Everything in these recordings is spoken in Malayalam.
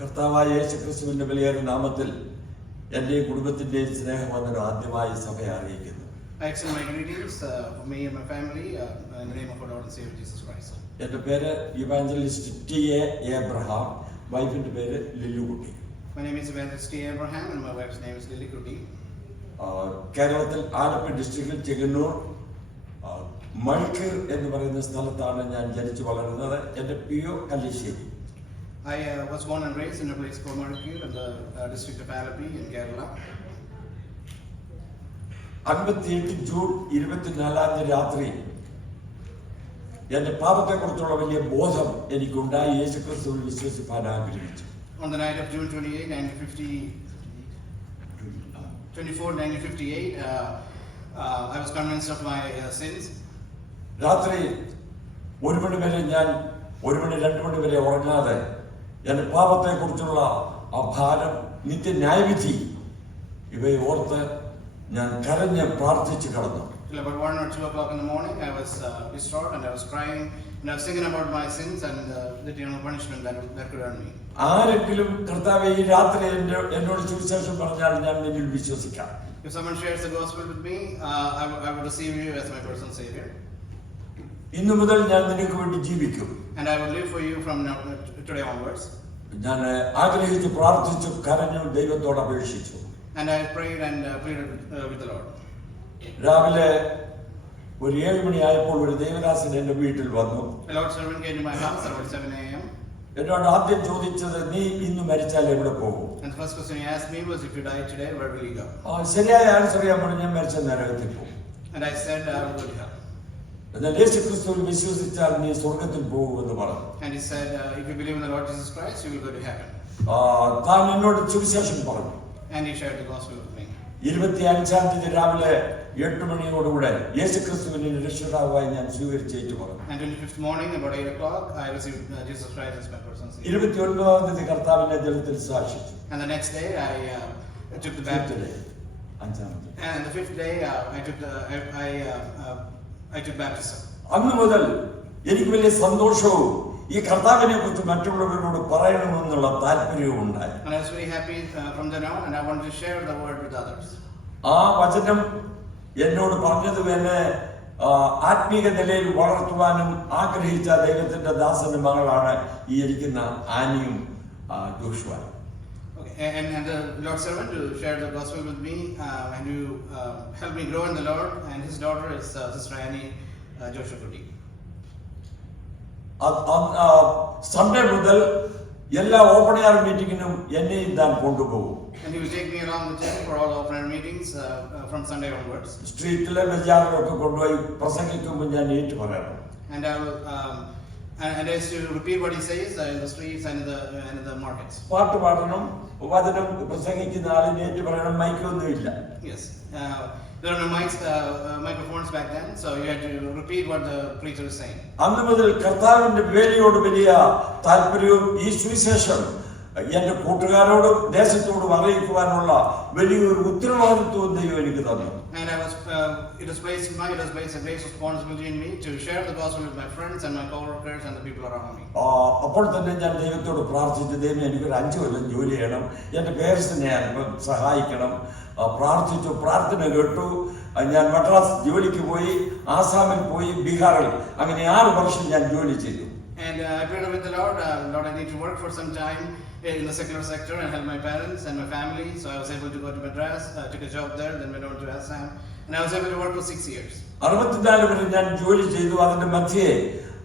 കർത്താവായ യേശുക്രിസ്തുവിന്റെ വലിയൊരു നാമത്തിൽ എന്റെ കുടുംബത്തിന്റെയും സ്നേഹം വന്നൊരു ആദ്യമായി സഭയെ അറിയിക്കുന്നു. I extend my greetings for me and my family in the name of our Lord and Savior Jesus Christ. എന്റെ പേര് ഇവാഞ്ചലിസ്റ്റ് ടി.എ. എബ്രഹാം, വൈഫിന്റെ പേര് ലില്ലുകുട്ടി. My name is Evangelist T. Abraham and my wife's name is Lily Kuti. കേരളത്തിൽ ആലപ്പുഴ ഡിസ്ട്രിക്റ്റിൽ ചെങ്ങന്നൂർ മൾക്കീർ എന്ന് പറയുന്ന സ്ഥലത്താണ് ഞാൻ ജനിച്ചു വളർന്നത്. എന്റെ പി.ഒ. Kallissery. I was born and raised in a place called Marikir in the district of Alapi in Kerala. 58 June 24 രാത്രി എന്റെ പാപത്തെക്കുറിച്ചുള്ള വലിയ ബോധം എനിക്കുണ്ടായി. യേശുക്രിസ്തുവിൽ വിശ്വസിക്കാൻ ആഗ്രഹിച്ചു. On the night of June 24, 1958, I was convinced of my sins. രാത്രി 1 മണി വരെ ഞാൻ 1 മണി 2 മണി വരെ ഉറങ്ങാതെ എന്റെ പാപത്തെക്കുറിച്ചുള്ള ആ ഭാരം, നിത്യന്യായവിധി ഇവയെ ഓർത്ത് ഞാൻ കരഞ്ഞ് പ്രാർത്ഥിച്ചു കിടന്നു. Till about 1 or 2 o'clock in the morning, I was distraught and I was crying and I was thinking about my sins and the eternal punishment that could earn me. ആരെങ്കിലും കർത്താവേ ഈ രാത്രി എന്നോട് സുവിശേഷം പറഞ്ഞാൽ ഞാൻ നിന്നിൽ വിശ്വസിക്കാം. If someone shares the gospel with me, I would receive you as my personal savior. ഇന്നു മുതൽ ഞാൻ നിനക്ക് വേണ്ടി ജീവിക്കും. And I will live for you from now, today onwards. ഞാൻ ആഗ്രഹിച്ചു, പ്രാർത്ഥിച്ചു, കരഞ്ഞു, ദൈവത്തോട് അപേക്ഷിച്ചു. And I prayed and pleaded with the Lord. രാവിലെ ഒരു 7 മണിയായപ്പോൾ ഒരു ദേവദാസൻ എന്റെ വീട്ടിൽ വന്നു. The Lord's servant came to my house about 7 a.m. എന്നോട് ആദ്യം ചോദിച്ചത്, നീ ഇന്ന് മരിച്ചാൽ എവിടെ പോകും? And the first question he asked me was, if you die today, where will you go? ശരിയായ ആൻസർ ചെയ്യാൻ പറഞ്ഞു, ഞാൻ മരിച്ച നരകത്തിൽ പോകും. And I said, I will go to hell. എന്നാൽ യേശുക്രിസ്തുവിൽ വിശ്വസിച്ചാൽ നീ സ്വർഗത്തിൽ പോകുമെന്ന് പറഞ്ഞു. And he said, if you believe in the Lord Jesus Christ, you will go to heaven. താൻ എന്നോട് സുവിശേഷം പറഞ്ഞു. And he shared the gospel with me. 25-ാം തീയതി രാവിലെ 8 മണിയോടുകൂടെ യേശുക്രിസ്തുവിനെ രക്ഷിതാവായി ഞാൻ സ്വീകരിച്ചേറ്റു പറഞ്ഞു. And 25th morning about 8 o'clock, I received Jesus Christ as my personal savior. 29-ാം തീയതി കർത്താവിന്റെ ജലത്തിൽ സാക്ഷിച്ചു. And the next day, I took the baptism. 5-ാമത്തെ. And the 5th day, I took baptism. അന്ന് മുതൽ എനിക്ക് വലിയ സന്തോഷവും ഈ കർത്താവിനെ കുറിച്ച് മറ്റുള്ളവരോട് പറയണമെന്നുള്ള താല്പര്യവും ഉണ്ടായി. And I was very happy from then on, and I wanted to share the word with others. ആ വചനം എന്നോട് പറഞ്ഞതും എന്നെ ആത്മീക നിലയിൽ വളർത്തുവാനും ആഗ്രഹിച്ച ദൈവത്തിന്റെ ദാസന്റെ മകളാണ് ഈ ഇരിക്കുന്ന ആനിയും ജോഷുവായും. Okay, and the Lord's servant to share the gospel with me and to help me grow in the Lord, and his daughter is Sister Annie Joshua Kuti. Sunday മുതൽ എല്ലാ ഓപ്പൺ എയർ മീറ്റിംഗിനും എന്നെയും താൻ കൊണ്ടുപോകും. And he will take me along with him for all open air meetings from Sunday onwards. സ്ട്രീറ്റിലെ ബജാറിലൊക്കെ കൊണ്ടുപോയി പ്രസംഗിക്കുമ്പോൾ ഞാൻ ഏറ്റു പറയണം. And I will and I used to repeat what he says in the streets and in the markets. പാട്ട് പാടണം, വചനം പ്രസംഗിക്കുന്ന ആളിന് ഏറ്റു പറയണം. മൈക്കൊന്നുമില്ല. Yes. There are no microphones back then, so you had to repeat what the preacher is saying. അന്ന് മുതൽ കർത്താവിന്റെ വേലയോട് വലിയ താല്പര്യവും ഈ സുവിശേഷം എന്റെ കൂട്ടുകാരോടും ദേശത്തോടും അറിയിക്കുവാനുള്ള വലിയൊരു ഉത്തരവാദിത്വവും ദൈവം എനിക്ക് തന്നു. And it was placed a great responsibility in me to share the gospel with my friends and my co-workers and the people around me. അപ്പോൾ തന്നെ ഞാൻ ദൈവത്തോട് പ്രാർത്ഥിച്ചു, ദൈവം എനിക്കൊരു 5 കൊല്ലം ജോലി ചെയ്യണം, എന്റെ പേരൻസിനെ സഹായിക്കണം. പ്രാർത്ഥിച്ചു, പ്രാർത്ഥന കേട്ടു. ഞാൻ മദ്രാസ് ജോലിക്ക് പോയി, ആസാമിൽ പോയി, ബീഹാറിൽ, അങ്ങനെ 6 വർഷം ഞാൻ ജോലി ചെയ്തു. And I prayed with the Lord, Lord, I need to work for some time in the secular sector and help my parents and my family. So I was able to go to Madras, took a job there, then went on to Assam, and I was able to work for 6 years. 64 വരെ ഞാൻ ജോലി ചെയ്തു. അതിന്റെ മധ്യേ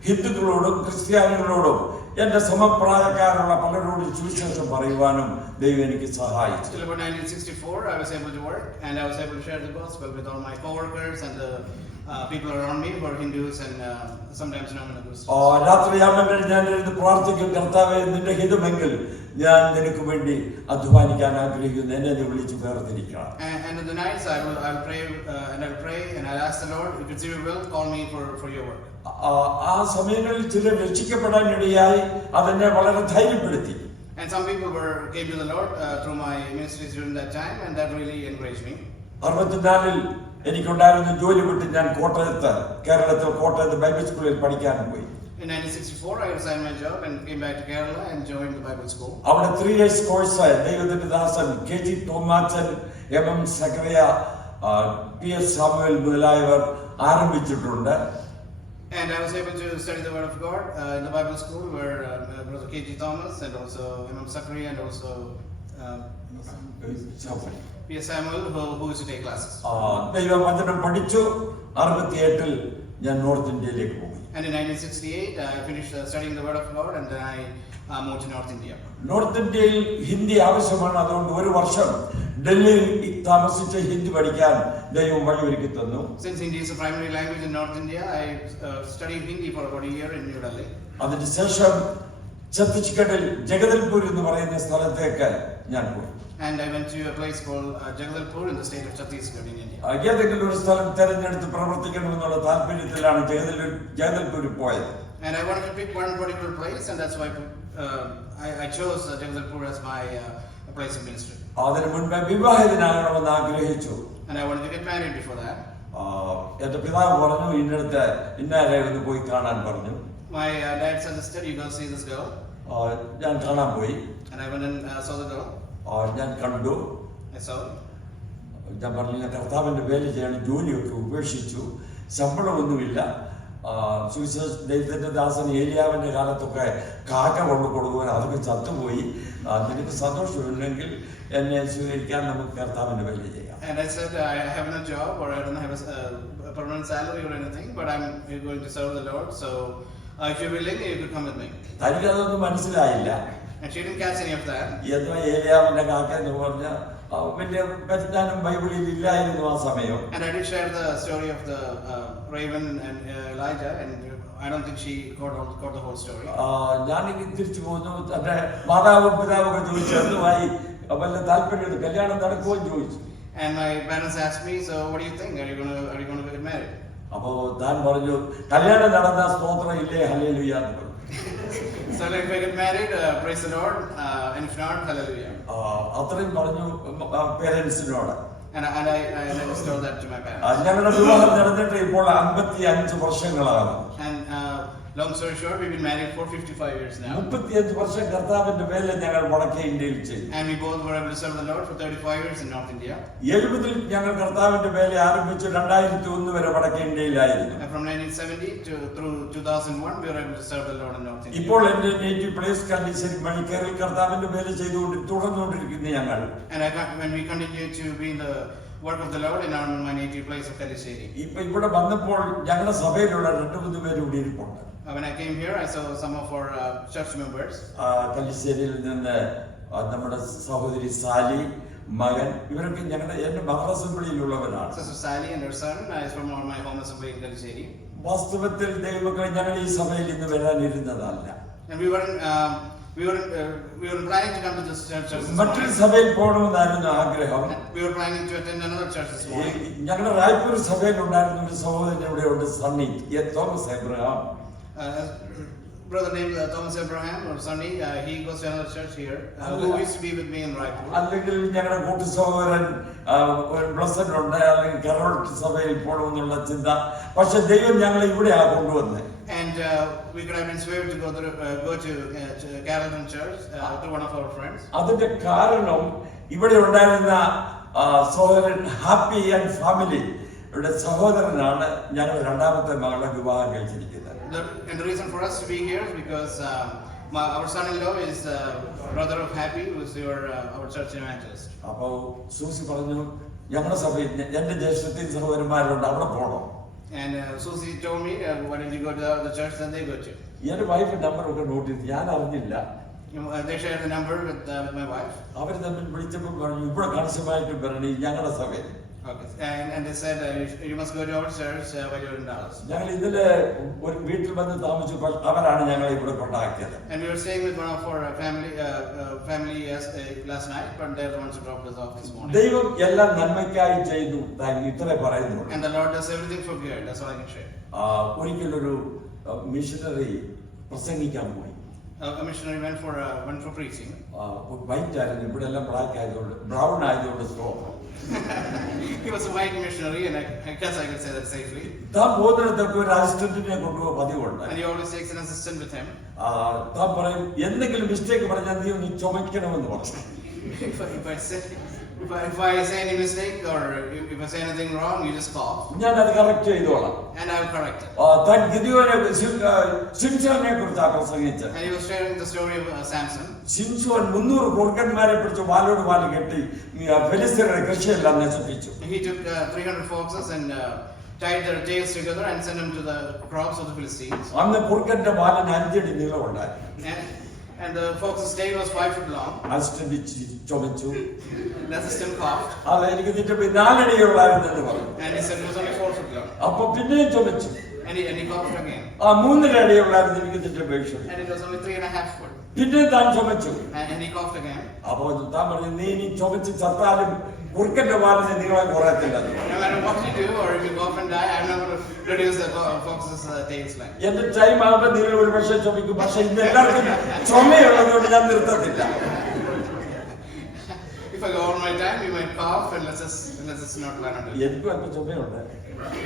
ഹിന്ദുക്കളോടും ക്രിസ്ത്യാനികളോടും എന്റെ സമപ്രായക്കാരുള്ള പലരോടും സുവിശേഷം പറയുവാനും ദൈവം എനിക്ക് സഹായിച്ചു. Till about 1964, I was able to work and I was able to share the gospel with all my co-workers and the people around me who are Hindus and sometimes non-Hindus Christians. രാത്രിയാമം ഞാൻ ഇരുന്ന് പ്രാർത്ഥിക്കും, കർത്താവേ നിന്റെ ഹിതമെങ്കിൽ ഞാൻ നിനക്ക് വേണ്ടി അധ്വാനിക്കാൻ ആഗ്രഹിക്കുന്നു, എന്നെ നീ വിളിച്ചു വേർതിരിക്കണം. And in the nights I'll pray and I'll ask the Lord, if it's your will, call me for your work. ആ സമയങ്ങളിൽ ചിലർ രക്ഷിക്കപ്പെടാനിടയായി. അതെന്നെ വളരെ ധൈര്യപ്പെടുത്തി. And some people came to the Lord through my ministries during that time, and that really encouraged me. 64-ൽ എനിക്കുണ്ടായിരുന്ന ജോലി വിട്ട് ഞാൻ കേരളത്തിൽ കോട്ടയത്ത് ബൈബിൾ സ്കൂളിൽ പഠിക്കാൻ പോയി. In 1964, I resigned my job and came back to Kerala and joined the Bible school. അവിടെ 3 years കോഴ്സ് ദൈവത്തിന്റെ ദാസൻ KG Thomachan, MM Zachariah, PS Samuel മുതലായവർ ആരംഭിച്ചിട്ടുണ്ട്. And I was able to study the Word of God in the Bible school where Brother KG Thomas and also MM Sakri and also PS Samuel who used to take classes. ദൈവവചനം പഠിച്ചു. 68 ഞാൻ നോർത്ത് ഇന്ത്യയിലേക്ക് പോയി. And in 1968, I finished studying the Word of God and then I moved to North India. North ഇന്ത്യയിൽ ഹിന്ദി ആവശ്യമാണ്. അതുകൊണ്ട് ഒരു വർഷം ഡൽഹിയിൽ താമസിച്ച് ഹിന്ദി പഠിക്കാൻ ദൈവം വഴിയൊരുക്കി തന്നു. Since Hindi is a primary language in North India, I studied Hindi for about a year in New Delhi. അതിനുശേഷം ഛത്തീസ്ഗഡിൽ ജഗദൽപൂർ എന്ന് പറയുന്ന സ്ഥലത്തേക്ക് ഞാൻ പോയി. And I went to a place called Jagdalpur in the state of Chhattisgarh in India. ഏതെങ്കിലും ഒരു സ്ഥലം തിരഞ്ഞെടുത്ത് പ്രവർത്തിക്കണമെന്നുള്ള താല്പര്യത്തിലാണ് ജഗദൽപൂരിൽ പോയത്. And I wanted to pick one particular place, and that's why I chose Jagdalpur as my place of ministry. അതിനു മുൻപേ വിവാഹിതനാകണമെന്ന് ആഗ്രഹിച്ചു. And I wanted to get married before that. എന്റെ പിതാവ് പറഞ്ഞു ഇന്നടുത്ത് ഇന്നാരെ ഒന്ന് പോയി കാണാൻ പറഞ്ഞു. My dad suggested you go see this girl. ഞാൻ കാണാൻ പോയി. And I went and saw the girl. ഞാൻ കണ്ടു. I saw. ഞാൻ പറഞ്ഞു ഞാൻ കർത്താവിന്റെ വേല ചെയ്യണം, ജോലിയൊക്കെ ഉപേക്ഷിച്ചു, ശമ്പളമൊന്നുമില്ല. ദൈവത്തിന്റെ ദാസൻ ഏലിയാവിന്റെ കാലത്തൊക്കെ കാക്ക കൊണ്ടു കൊടുക്കുവാൻ അതൊക്കെ ചത്തുപോയി. നിനക്ക് സന്തോഷമില്ലെങ്കിൽ എന്നെ സ്വീകരിക്കാൻ നമുക്ക് കർത്താവിന്റെ വേല ചെയ്യാം. And I said I have no job or I don't have a permanent salary or anything, but I'm going to serve the Lord. So if you're willing, you could come with me. തനിക്ക് അതൊന്നും മനസ്സിലായില്ല. And she didn't catch any of that. എന്താ ഏലിയാവിന്റെ കാക്ക എന്ന് പറഞ്ഞ വലിയ പരിജ്ഞാനം ബൈബിളിൽ ഇല്ലായിരുന്നു ആ സമയം. And I did share the story of the raven and Elijah, and I don't think she got the whole story. ഞാനിനി തിരിച്ചു പോന്നു. തന്റെ മാതാവും പിതാവൊക്കെ ചോദിച്ചു എന്തുമായി വല്ല താല്പര്യം കല്യാണം നടക്കുമോ ചോദിച്ചു. And my parents asked me, so what do you think? Are you going to get married? അപ്പോ താൻ പറഞ്ഞു കല്യാണം നടന്ന സ്തോത്രം ഇല്ലേ ഹല്ലേലൂയ എന്ന് പറഞ്ഞു. So if I get married, praise the Lord, and if not, hallelujah. അത്രയും പറഞ്ഞു പേരൻസിനോട്. And I just told that to my parents. ഞങ്ങളുടെ വിവാഹം നടന്നിട്ട് ഇപ്പോൾ 55 വർഷങ്ങളാണ്. And long story short, we've been married for 55 years now. 35 വർഷം കർത്താവിന്റെ വേല ഞങ്ങൾ വടക്കേ ഇന്ത്യയിൽ ചെയ്തു. And we both were able to serve the Lord for 35 years in North India. 70 ഞങ്ങൾ കർത്താവിന്റെ വേല ആരംഭിച്ചു. 2001 വരെ വടക്കേ ഇന്ത്യയിലായിരുന്നു. And from 1970 through 2001, we were able to serve the Lord in North India. ഇപ്പോൾ എന്റെ നേറ്റീവ് പ്ലേസ് കല്ലിശ്ശേരി മണിക്കേറിൽ കർത്താവിന്റെ വേല തുടർന്നുകൊണ്ടിരിക്കുന്നു ഞങ്ങൾ. And when we continue to be in the work of the Lord in my native place of Kaliseri. ഇപ്പൊ ഇവിടെ വന്നപ്പോൾ ഞങ്ങളുടെ സഭയിലുള്ള 2-3 പേര് ഇവിടെ ഇരിപ്പുണ്ട്. When I came here, I saw some of our church members. കല്ലിശ്ശേരിയിൽ നിന്ന് നമ്മുടെ സഹോദരി സാലി, മകൻ, ഇവരൊക്കെ എന്റെ Mahal അസംബ്ലിയിലുള്ളവരാണ്. Sister Sally and her son is from my home assembly in Kaliseri. വാസ്തവത്തിൽ ദൈവമക്കളെ ഞങ്ങൾ ഈ സഭയിൽ ഇന്ന് വരാനിരുന്നതല്ല. And we were planning to come to this church. മറ്റൊരു സഭയിൽ പോകണമെന്നായിരുന്നു ആഗ്രഹം. We were planning to attend another church this morning. ഞങ്ങളുടെ റായ്പൂർ സഭയിൽ ഉണ്ടായിരുന്ന ഒരു സഹോദരൻ ഇവിടെ ഉണ്ട്, Sunny Thomas Abraham. Brother named Thomas Abraham or Sonny, he goes to another church here, who used to be with me in Raipur. അല്ലെങ്കിൽ ഞങ്ങളുടെ കൂട്ടു സഹോദരൻ ബ്ലസ്സഡ് ഉണ്ട്, അല്ലെങ്കിൽ കരോൾട്ട് സഭയിൽ പോകണമെന്നുള്ള ചിന്ത. പക്ഷെ ദൈവം ഞങ്ങളെ ഇവിടെയാ കൊണ്ടുവന്നത്. And we could have been swayed to go to Carrollton Church to one of our friends. അതിന്റെ കാരണം ഇവിടെ ഉണ്ടായിരുന്ന സഹോദരൻ ഹാപ്പി ആൻഡ് ഫാമിലി ഇവിടെ സഹോദരനാണ് ഞങ്ങളുടെ രണ്ടാമത്തെ മകളെ വിവാഹം കഴിച്ചിരിക്കുന്നത്. And the reason for us to be here is because our son-in-law is brother of Happy, who is our church evangelist. അപ്പോ സൂസി പറഞ്ഞു ഞങ്ങളുടെ സഭയിൽ എന്റെ ജ്യേഷ്ഠത്തിൽ സഹോദരന്മാരുണ്ട്, അവിടെ പോകണം. And Susie told me, why don't you go to the church that they go to? എന്റെ വൈഫ് നമ്പറൊക്കെ നോട്ട് ചെയ്തു, ഞാൻ അറിഞ്ഞില്ല. They shared the number with my wife. അവർ തമ്മിൽ വിളിച്ചപ്പോൾ പറഞ്ഞു ഇവിടെ കണിശമായിട്ട് വരണി ഞങ്ങളുടെ സഭയിൽ. Okay. And they said you must go to our church while you're in Dallas. ഞങ്ങൾ ഇന്നലെ ഒരു വീട്ടിൽ വന്ന് താമസിച്ചപ്പോൾ അവരാണ് ഞങ്ങളെ ഇവിടെ കൊണ്ടാക്കിയത്. And we were staying with one of our family last night, but they're the ones who dropped us off this morning. ദൈവം എല്ലാം നന്മയ്ക്കായി ചെയ്തു, ഇത്രേ പറയുന്നു. And the Lord does everything for good. That's all I can share. ഒരിക്കലൊരു മിഷനറി പ്രസംഗിക്കാൻ പോയി. A missionary went for preaching. White ആയിരുന്നു, ഇവിടെ എല്ലാം ബ്ലാക്ക് ആയതുകൊണ്ട് ബ്രൗൺ ആയതുകൊണ്ട് slope. He was a white missionary, and I guess I can say that safely. താൻ പോകുന്നിടത്തൊക്കെ ഒരു അസിസ്റ്റന്റിനെ കൊണ്ടുപോകാൻ പതിവുണ്ട്. And he always takes an assistant with him. താൻ പറയും എന്തെങ്കിലും മിസ്റ്റേക്ക് പറഞ്ഞാൽ നീ ഒന്ന് ചുമക്കണമെന്ന് പറഞ്ഞു. If I say any mistake or if I say anything wrong, you just cough. ഞാൻ അത് കറക്റ്റ് ചെയ്തോളാം. And I will correct it. താൻ ഗിദിയോനെ ശിംശോനെ കുറിച്ച് പ്രസംഗിച്ചത്. And he was sharing the story of Samson. ശിംശോൻ 300 കുറുക്കന്മാരെ പിടിച്ച് വാലോട് വാല് കെട്ടി ഫെലിസ്ത്യരുടെ കൃഷിയെല്ലാം നശിപ്പിച്ചു. He took 300 foxes and tied their tails together and sent them to the crops of the Philistines. അന്ന് കുറുക്കന്റെ വാലിന് 5 അടി നീളമുണ്ടായിരുന്നു. And the fox's tail was 5 foot long. Assistant ചുമച്ചു. The assistant coughed. അല്ല എനിക്ക് നിന്റെ 4 അടിയുള്ളായിരുന്നു എന്ന് പറഞ്ഞു. And he said it was only 4 foot long. അപ്പൊ പിന്നെയും ചുമച്ചു. And he coughed again. 3 അടിയുള്ളായിരുന്നു എനിക്ക് നിന്റെ അപേക്ഷ. And it was only 3.5 foot. പിന്നെ താൻ ചുമച്ചു. And he coughed again. അപ്പൊ താൻ പറഞ്ഞു നീ ഇനി ചുമച്ച് ചത്താലും കുറുക്കന്റെ വാലിന് നീളം കുറയത്തില്ല. No matter what you do or if you cough and die, I'm not going to reduce the fox's tails length. എന്റെ ടൈം ആകുമ്പോ നിങ്ങൾ ഒരു പക്ഷേ ചുമക്കും. പക്ഷെ ഇന്ന് എല്ലാവർക്കും ചുമയുള്ളതുകൊണ്ട് ഞാൻ നിർത്തത്തില്ല. If I go all my time, you might cough and let's just not plan on it. എനിക്കും അല്പം ചുമയുണ്ട്.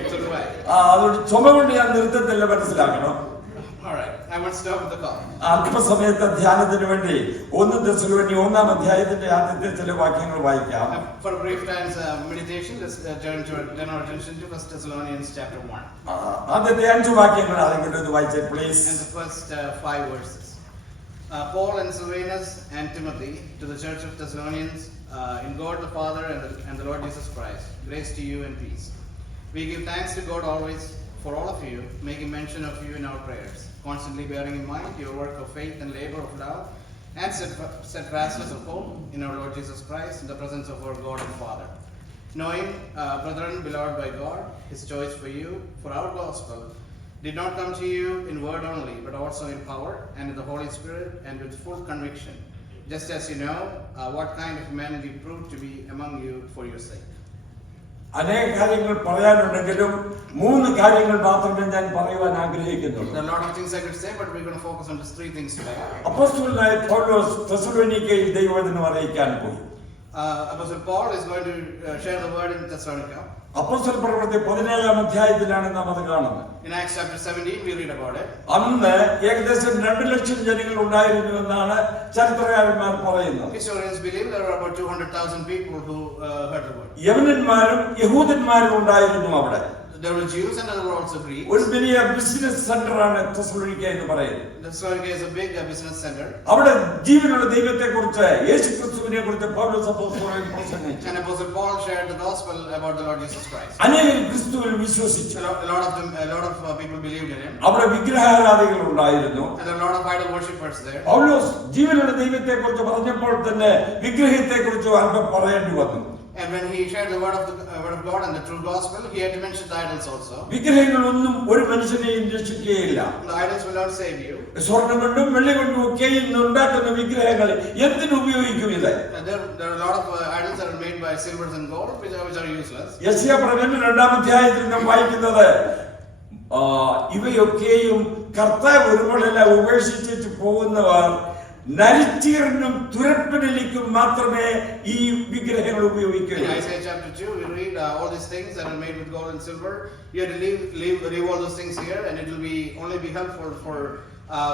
So do I. അതുകൊണ്ട് ചുമ കൊണ്ട് ഞാൻ നിർത്തത്തില്ല, മനസ്സിലാക്കണം. Alright, I want to stop with the cough. അല്പസമയത്തെ ധ്യാനത്തിന് വേണ്ടി 1 തെസ്സലോനിക്കർ 1-ാം അധ്യായത്തിന്റെ ആദ്യത്തെ ചില വാക്യങ്ങൾ വായിക്കാം. For a brief time's meditation, let's turn our attention to 1 Thessalonians chapter 1. ആദ്യത്തെ 5 വാക്യങ്ങൾ ആരെങ്കിലും ഒന്ന് വായിച്ചേ please. And the first 5 verses. Paul and Silvanus and Timothy to the church of Thessalonians, in God the Father and the Lord Jesus Christ, grace to you and peace. We give thanks to God always for all of you, making mention of you in our prayers, constantly bearing in mind your work of faith and labor of love and steadfastness of hope in our Lord Jesus Christ in the presence of our God and Father. Knowing, brethren, beloved by God, His choice for you, for our gospel, did not come to you in word only, but also in power and in the Holy Spirit and with full conviction, just as you know what kind of men we proved to be among you for your sake. അനേക കാര്യങ്ങൾ പറയാനുണ്ടെങ്കിലും 3 കാര്യങ്ങൾ മാത്രമേ ഞാൻ പറയുവാൻ ആഗ്രഹിക്കുന്നുള്ളൂ. There are a lot of things I could say, but we're going to focus on just 3 things today. അപ്പോസ്തലനായ പൗലോസ് തെസ്സലോനിക്കയിൽ ദൈവവചനം അറിയിക്കാൻ പോയി. Apostle Paul is going to share the word in Thessalonica. അപ്പോസ്തല പ്രവൃത്തി 17-ാം അധ്യായത്തിലാണ് നാം അത് കാണുന്നത്. In Acts chapter 17 we read about it. അന്ന് ഏകദേശം 2 ലക്ഷം ജനങ്ങൾ ഉണ്ടായിരുന്നു എന്നാണ് ചരിത്രകാരന്മാർ പറയുന്നത്. Historians believe there were about 200,000 people who heard the word. യവനന്മാരും യഹൂദന്മാരും ഉണ്ടായിരുന്നു അവിടെ. There were Jews and there were also Greeks. ഒരു വലിയ ബിസിനസ് സെന്ററാണ് തെസ്സലോനിക്ക എന്ന് പറയുന്നത്. Thessalonica is a big business center. അവിടെ ജീവനുള്ള ദൈവത്തെക്കുറിച്ച് യേശുക്രിസ്തുവിനെ കുറിച്ച് പൗലോസ് അപ്പോസ്തലൻ പ്രസംഗിച്ചു. And Apostle Paul shared the gospel about the Lord Jesus Christ. അനേകർ ക്രിസ്തുവിൽ വിശ്വസിച്ചു. A lot of people believed in him. അവിടെ വിഗ്രഹാരാധികൾ ഉണ്ടായിരുന്നു. And there are a lot of idol worshippers there. പൗലോസ് ജീവനുള്ള ദൈവത്തെക്കുറിച്ച് പറഞ്ഞപ്പോൾ തന്നെ വിഗ്രഹത്തെക്കുറിച്ച് അല്പം പറയേണ്ടി വന്നു. And when he shared the word of God and the true gospel, he had to mention the idols also. വിഗ്രഹങ്ങളൊന്നും ഒരു മനുഷ്യനെയും രക്ഷിക്കുകയില്ല. The idols will not save you. സ്വർണ്ണം കൊണ്ടും വെള്ളി കൊണ്ടും ഒക്കെ ഇന്ന് ഉണ്ടാക്കുന്ന വിഗ്രഹങ്ങൾ എന്തിനു ഉപയോഗിക്കും ഇത്? There are a lot of idols that are made by silver and gold, which are useless. യെശയ്യാ പ്രവചനം 2-ാം അധ്യായത്തിൽ നാം വായിക്കുന്നത് ഇവയൊക്കെയും കർത്താവ് ഒരുപോലെല്ലാം ഉപേക്ഷിച്ചിട്ട് പോകുന്നവർ നരിച്ചീറിനും തുരപ്പനിലേക്കും മാത്രമേ ഈ വിഗ്രഹങ്ങൾ ഉപയോഗിക്കൂ. In Isaiah chapter 2 we read all these things that are made with gold and silver. You have to leave all those things here, and it will only be helpful for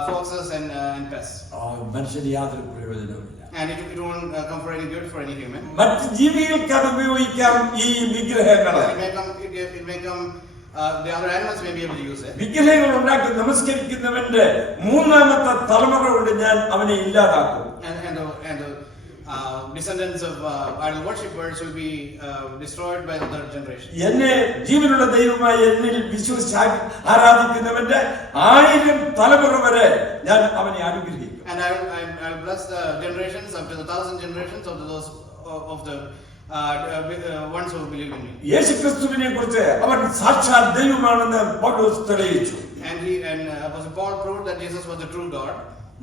foxes and pests. മനുഷ്യന് യാതൊരു പ്രയോജനവുമില്ല. And it won't come for any good for any human. മറ്റ് ജീവികൾക്ക് അത് ഉപയോഗിക്കാം ഈ വിഗ്രഹങ്ങൾ. It may come the other animals may be able to use it. വിഗ്രഹങ്ങൾ ഉണ്ടാക്കി നമസ്കരിക്കുന്നവന്റെ 3-ാമത്തെ തലമുറ കൊണ്ട് ഞാൻ അവനെ ഇല്ലാതാക്കും. And the descendants of idol worshippers will be destroyed by the third generation. എന്നെ ജീവനുള്ള ദൈവമായി എന്നിൽ വിശ്വസിച്ച് ആരാധിക്കുന്നവന്റെ 1000 തലമുറ വരെ ഞാൻ അവനെ അനുഗ്രഹിക്കും. And I will bless the generations up to the 1000 generations of those of the ones who believe in me. യേശുക്രിസ്തുവിനെ കുറിച്ച് അവൻ സാക്ഷാൽ ദൈവമാണെന്ന് പൗലോസ് തെളിയിച്ചു. And Apostle Paul proved that Jesus was the true God.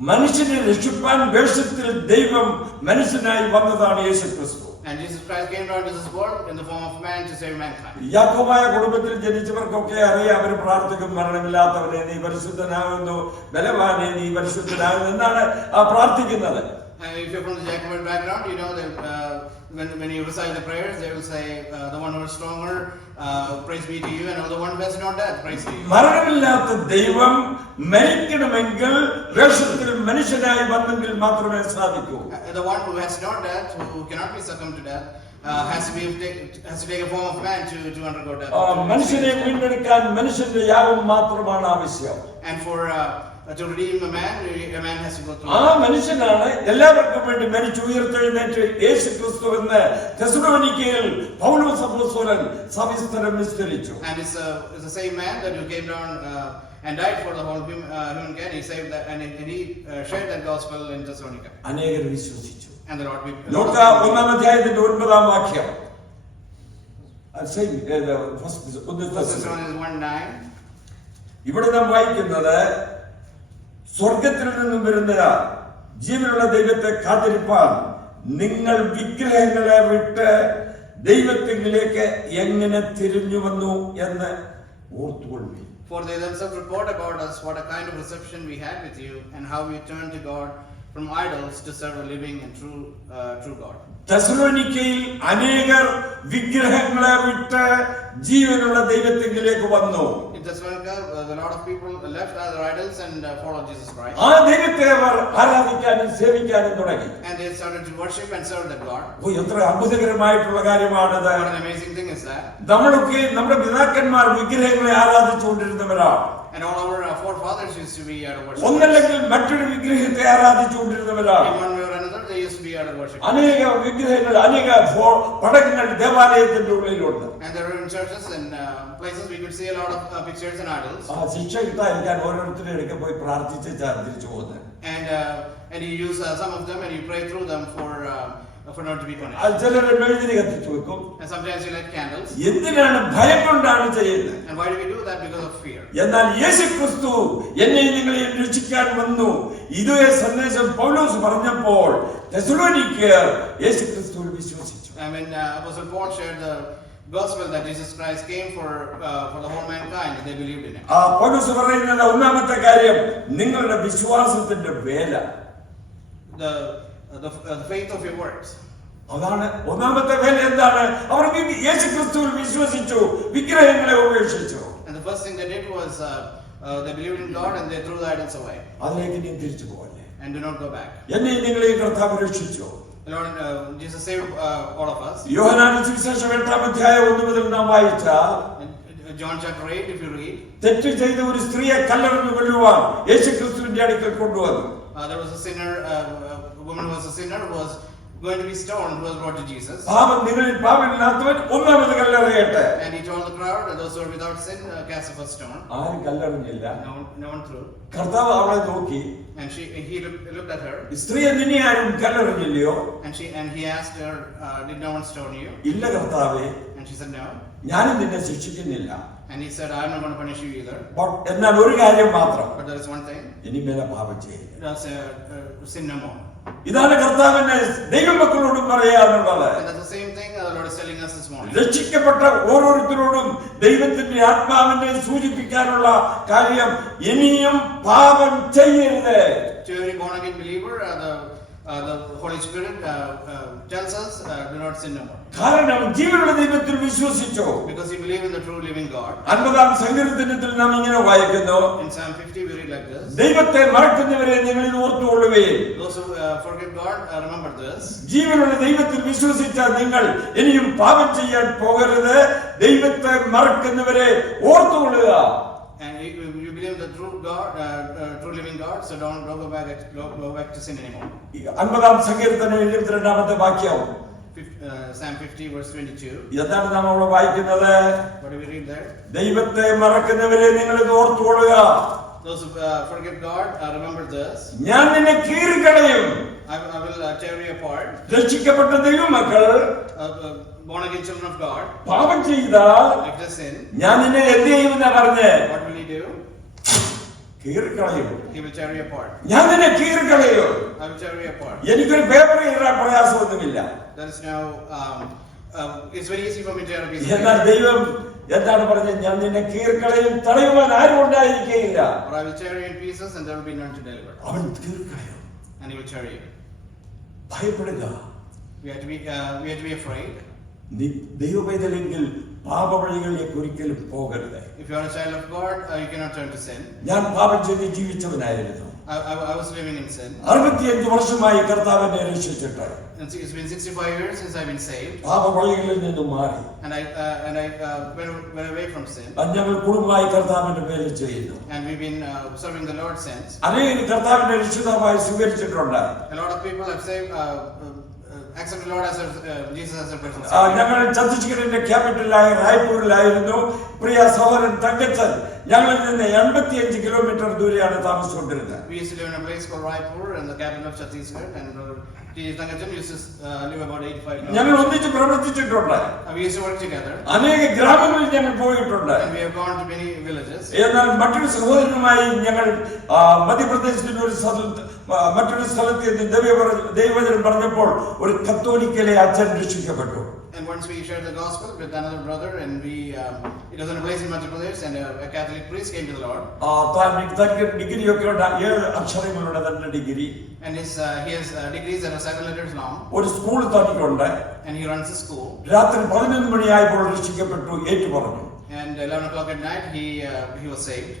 മനുഷ്യനെ രക്ഷിപ്പാൻ വേഷത്തിൽ ദൈവം മനുഷ്യനായി വന്നതാണ് യേശുക്രിസ്തു. And Jesus Christ came down to this world in the form of man to save mankind. Yakobaya കുടുംബത്തിൽ ജനിച്ചവർക്കൊക്കെ അറിയാം, അവർ പ്രാർത്ഥിക്കും, മരണമില്ലാത്തവനെ നീ പരിശുദ്ധനാകുന്നു, ബലവാനെ നീ പരിശുദ്ധനാകുന്നു എന്നാണ് പ്രാർത്ഥിക്കുന്നത്. If you're from the Jacobite background, you know that when you recite the prayers, they will say, the one who is stronger, praise be to you, and the one who has no death, praise to you. മരണമില്ലാത്ത ദൈവം മരിക്കണമെങ്കിൽ വേഷത്തിൽ മനുഷ്യനായി വന്നെങ്കിൽ മാത്രമേ സാധിക്കൂ. The one who has no death, who cannot be succumbed to death, has to take a form of man to undergo death. മനുഷ്യനെ വീണ്ടെടുക്കാൻ മനുഷ്യന്റെ യാഗം മാത്രമാണ് ആവശ്യം. And for to redeem a man has to go through. ആ മനുഷ്യനാണ് എല്ലാവർക്കും വേണ്ടി മരിച്ചു ഉയർത്തെഴുന്നേറ്റ് യേശുക്രിസ്തു എന്ന് തെസ്സലോനിക്കയിൽ പൗലോസ് അപ്പോസ്തലൻ സവിസ്തരം വിസ്തരിച്ചു. And it's the same man that who came down and died for the whole humankind. He saved that, and he shared that gospel in Thessalonica. അനേകർ വിശ്വസിച്ചു. And the Lord ലൂക്ക 1-ാം 9 വാക്യം. ഇവിടെ നാം വായിക്കുന്നത് സ്വർഗത്തിൽ നിന്നും വരുന്ന ജീവനുള്ള ദൈവത്തെ കാത്തിരിപ്പാൻ നിങ്ങൾ വിഗ്രഹങ്ങളെ വിട്ട് ദൈവത്തിലേക്ക് എങ്ങനെ തിരിഞ്ഞു വന്നു എന്ന് ഓർത്തുകൊള്ളു. For they themselves report about us what a kind of reception we had with you, and how we turned to God from idols to serve a living and true God. തെസ്സലോനിക്കയിൽ അനേകർ വിഗ്രഹങ്ങളെ വിട്ട് ജീവനുള്ള ദൈവത്തിലേക്ക് വന്നു. In Thessalonica, a lot of people left other idols and followed Jesus Christ. ആ ദൈവത്തെ അവർ ആരാധിക്കാനും സേവിക്കാനും തുടങ്ങി. And they started to worship and serve that God. ഓ, എത്ര അത്ഭുതകരമായിട്ടുള്ള കാര്യമാണത്. What an amazing thing is that. നമ്മളൊക്കെ നമ്മുടെ പിതാക്കന്മാർ വിഗ്രഹങ്ങളെ ആരാധിച്ചുകൊണ്ടിരുന്നവരാണ്. And all our forefathers used to be idol worship. ഒന്നല്ലെങ്കിൽ മറ്റൊരു വിഗ്രഹത്തെ ആരാധിച്ചുകൊണ്ടിരുന്നവരാണ്. In one way or another, they used to be idol worship. അനേക വിഗ്രഹങ്ങൾ, അനേക പടങ്ങൾ ദേവാലയത്തിന്റെ ഉള്ളിലുണ്ട്. And there are in churches and places we could see a lot of pictures and idols. ആ ശിക്ഷ കിട്ടാതിരിക്കാൻ ഓരോരുത്തരുടെ അടുക്ക പോയി പ്രാർത്ഥിച്ച് തിരിച്ചു പോകുന്നത്. And you use some of them and you pray through them for not to be punished. ചിലര് മെഴുതിരി കത്തിച്ചു വെക്കും. And sometimes you light candles. എന്തിനാണ്? ഭയം കൊണ്ടാണ് ചെയ്യുന്നത്. And why do we do that? Because of fear. എന്നാൽ യേശുക്രിസ്തു എന്നെ നിങ്ങളെ രക്ഷിക്കാൻ വന്നു, ഇതേ സന്ദേശം പൗലോസ് പറഞ്ഞപ്പോൾ തെസ്സലോനിക്കർ യേശുക്രിസ്തുവിൽ വിശ്വസിച്ചു. I mean, Apostle Paul shared the gospel that Jesus Christ came for the whole mankind, and they believed in him. ആ പൗലോസ് പറയുന്നത് ഒന്നാമത്തെ കാര്യം നിങ്ങളുടെ വിശ്വാസത്തിന്റെ വേല, the faith of your works. അതാണ് ഒന്നാമത്തെ വേല. എന്താണ്? അവർ യേശുക്രിസ്തുവിൽ വിശ്വസിച്ചു, വിഗ്രഹങ്ങളെ ഉപേക്ഷിച്ചു. And the first thing they did was they believed in God and they threw the idols away. അതിലേക്ക് നീ തിരിച്ചു പോകല്ലേ. And do not go back. എന്നെ നിങ്ങളെ കർത്താവ് രക്ഷിച്ചു. Lord, Jesus saved all of us. യോഹന്നാന്റെ സുവിശേഷം 8-ാം 1 മുതൽ നാം വായിച്ചാൽ John chapter 8, if you read, തെറ്റ് ചെയ്ത ഒരു സ്ത്രീയെ കല്ലെറിഞ്ഞു കൊല്ലുവാൻ യേശുക്രിസ്തുവിന്റെ അടുക്കൽ കൊണ്ടുവന്നു. there was a sinner, a woman who was a sinner who was going to be stoned, who was brought to Jesus. പാപം നിങ്ങളിൽ പാപമില്ലാത്തവൻ ഒന്നാമത് കല്ലെറിയട്ടെ. And he told the crowd, those who are without sin, cast the first stone. ആരും കല്ലെറിഞ്ഞില്ല. No one threw. കർത്താവ് അവളെ നോക്കി. And he looked at her. സ്ത്രീയെ നിന്നെ ആരും കല്ലെറിഞ്ഞില്ലയോ? And he asked her, did no one stone you? ഇല്ല കർത്താവേ. And she said no. ഞാനും നിന്നെ ശിക്ഷിക്കുന്നില്ല. And he said, I'm not going to punish you either. എന്നാൽ ഒരു കാര്യം മാത്രം, But there is one thing. ഇനി മേലെ പാപം ചെയ്യില്ല. That's sin no more. ഇതാണ് കർത്താവിന്റെ ദൈവമക്കളോടും പറയാനുള്ളത്. And that's the same thing the Lord is telling us this morning. രക്ഷിക്കപ്പെട്ട ഓരോരുത്തരോടും ദൈവത്തിന്റെ ആത്മാവിനെ സൂചിപ്പിക്കാനുള്ള കാര്യം ഇനിയും പാപം ചെയ്യരുത്. To every born again believer, the Holy Spirit tells us, do not sin no more. കാരണം ജീവനുള്ള ദൈവത്തിൽ വിശ്വസിച്ചു. Because you believe in the true living God. 50-ാം സങ്കീർത്തനത്തിൽ നാം ഇങ്ങനെ വായിക്കുന്നു. In Psalm 50 we read like this. ദൈവത്തെ മറക്കുന്നവരെ നിങ്ങൾ ഓർത്തുകൊള്ളുവീൻ. Those who forget God, remember this. ജീവനുള്ള ദൈവത്തിൽ വിശ്വസിച്ച നിങ്ങൾ ഇനിയും പാപം ചെയ്യാൻ പോകരുത്. ദൈവത്തെ മറക്കുന്നവരെ ഓർത്തുകൊള്ളുക. And you believe the true God, true living God, so don't go back to sin anymore. 50-ാം സങ്കീർത്തനം 72-ാമത്തെ വാക്യം. Psalm 50 verse 22. എന്താണ് നാം അവിടെ വായിക്കുന്നത്? What do we read there? ദൈവത്തെ മറക്കുന്നവരെ നിങ്ങൾ ഇത് ഓർത്തുകൊള്ളുക. Those who forget God, remember this. ഞാൻ നിന്നെ കീറിക്കളയും. I will tear you apart. രക്ഷിക്കപ്പെട്ട ദൈവമക്കൾ, born again children of God, പാപം ചെയ്താൽ if they sin, ഞാൻ നിന്നെ എന്ത് ചെയ്യുമെന്നാ പറഞ്ഞേ? what will he do? കീറിക്കളയും. He will tear you apart. ഞാൻ നിന്നെ കീറിക്കളയും. I will tear you apart. എനിക്കൊരു പേപ്പർ എഴുതാൻ പ്രയാസമൊന്നുമില്ല. There is no it's very easy for me to tear a piece of എന്നാൽ paper. ദൈവം എന്താണ് പറഞ്ഞത്? ഞാൻ നിന്നെ കീറിക്കളയും, തടയുവാൻ ആരും ഉണ്ടായിരിക്കുകയില്ല. Or I will tear you in pieces and there will be none to deliver. അവൻ കീറിക്കളയും. And he will tear you. ഭയപ്പെടുക. We have to be afraid. നീ ദൈവപൈതലെങ്കിൽ പാപവഴികളിലേക്ക് ഒരിക്കലും പോകരുത്. If you are a child of God, you cannot turn to sin. ഞാൻ പാപം ചെയ്ത് ജീവിച്ചവനായിരുന്നു. I was living in sin. 65 വർഷമായി കർത്താവിനെ രക്ഷിച്ചിട്ട്. It's been 65 years since I've been saved. പാപവഴികളിൽ നിന്നും മാറി. And I went away from sin. ഞങ്ങൾ കുടുംബമായി കർത്താവിന്റെ പേരിൽ ചെയ്യുന്നു. And we've been serving the Lord since. അനേകം കർത്താവിനെ രക്ഷിതാവായി സ്വീകരിച്ചിട്ടുണ്ട്. A lot of people have saved, accept the Lord as Jesus as their personal Savior. ഞങ്ങൾ ഛത്തീസ്ഗഡിന്റെ ക്യാപിറ്റലായ റായ്പൂരിലായിരുന്നു. പ്രിയ സഹോദരൻ തങ്കച്ചൻ ഞങ്ങളിൽ നിന്ന് 85 കിലോമീറ്റർ ദൂരെയാണ് താമസിച്ചുകൊണ്ടിരുന്നത്. We used to live in a place called Raipur, in the capital of Chhattisgarh, and Tangachan used to live about 85 kilometers. ഞങ്ങൾ ഒന്നിച്ച് പ്രവർത്തിച്ചിട്ടുണ്ട്. We used to work together. അനേക ഗ്രാമങ്ങളിൽ ഞങ്ങൾ പോയിട്ടുണ്ട്. And we have gone to many villages. എന്നാൽ മറ്റൊരു സഹോദരനുമായി ഞങ്ങൾ മധ്യപ്രദേശിന്റെ മറ്റൊരു സ്ഥലത്ത് ദൈവവചനം പറഞ്ഞപ്പോൾ ഒരു കത്തോലിക്കലെ അച്ഛൻ രക്ഷിക്കപ്പെട്ടു. And once we shared the gospel with another brother, and it was in a place in Madhya Pradesh, and a Catholic priest came to the Lord. തനിക്ക് ഡിഗ്രി ഒക്കെ ഉണ്ട്, 7 അക്ഷരങ്ങളുടെ തന്നെ degree. And he has degrees that are 7 letters long. ഒരു school തനിക്കുണ്ട്. And he runs a school. രാത്രി 11 മണിയായപ്പോൾ രക്ഷിക്കപ്പെട്ടു, ഏറ്റു പറഞ്ഞു. And 11 o'clock at night, he was saved.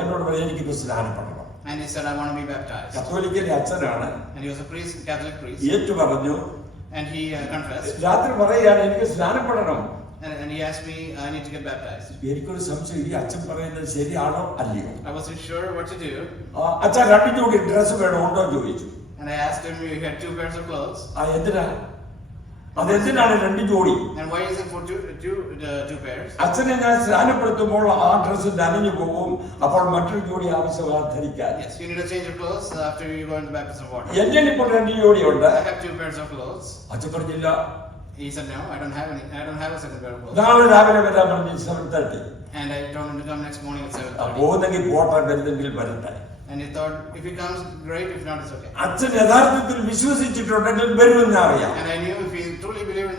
എന്നോട് പറഞ്ഞു എനിക്ക് സ്നാനപ്പെടണം. And he said, I want to be baptized. കത്തോലിക്കലെ അച്ഛനാണ്. And he was a priest, Catholic priest. ഏറ്റു പറഞ്ഞു. And he confessed. രാത്രി പറയാണ് എനിക്ക് സ്നാനപ്പെടണം. And he asked me, I need to get baptized. എനിക്കൊരു സംശയം, ഈ അച്ഛൻ പറയുന്നത് ശരിയാണോ അല്ലയോ? I wasn't sure what to do. അച്ഛൻ 2 ജോഡി ഡ്രസ് വേണോ ഉണ്ടോ ചോദിച്ചു. And I asked him, he had 2 pairs of clothes. എന്തിനാ? അതെന്തിനാണ് 2 ജോഡി? And why is it for two pairs? അച്ഛനെ ഞാൻ സ്നാനപ്പെടുത്തുമ്പോൾ ആ ഡ്രസ് നനഞ്ഞു പോകും, അപ്പോൾ മറ്റൊരു ജോഡി ആവശ്യമാണ് ധരിക്കാൻ. Yes, you need to change your clothes after you go into baptism water. എന്റെ ഇപ്പോൾ 2 ജോഡി ഉണ്ട്. I have 2 pairs of clothes. അച്ഛൻ പറഞ്ഞില്ല. He said, no, I don't have any. I don't have a second pair of clothes. നാളെ രാവിലെ വരാൻ പറഞ്ഞു 7:30. And I told him to come next morning at 7:30. പോകുന്നെങ്കിൽ പോട്ടെ, വരുന്നെങ്കിൽ വരട്ടെ. And he thought, if he comes, great. If not, it's okay. അച്ഛൻ യഥാർത്ഥത്തിൽ വിശ്വസിച്ചിട്ടുണ്ടെങ്കിൽ വരുമെന്ന് അറിയാം. And I knew if he truly believed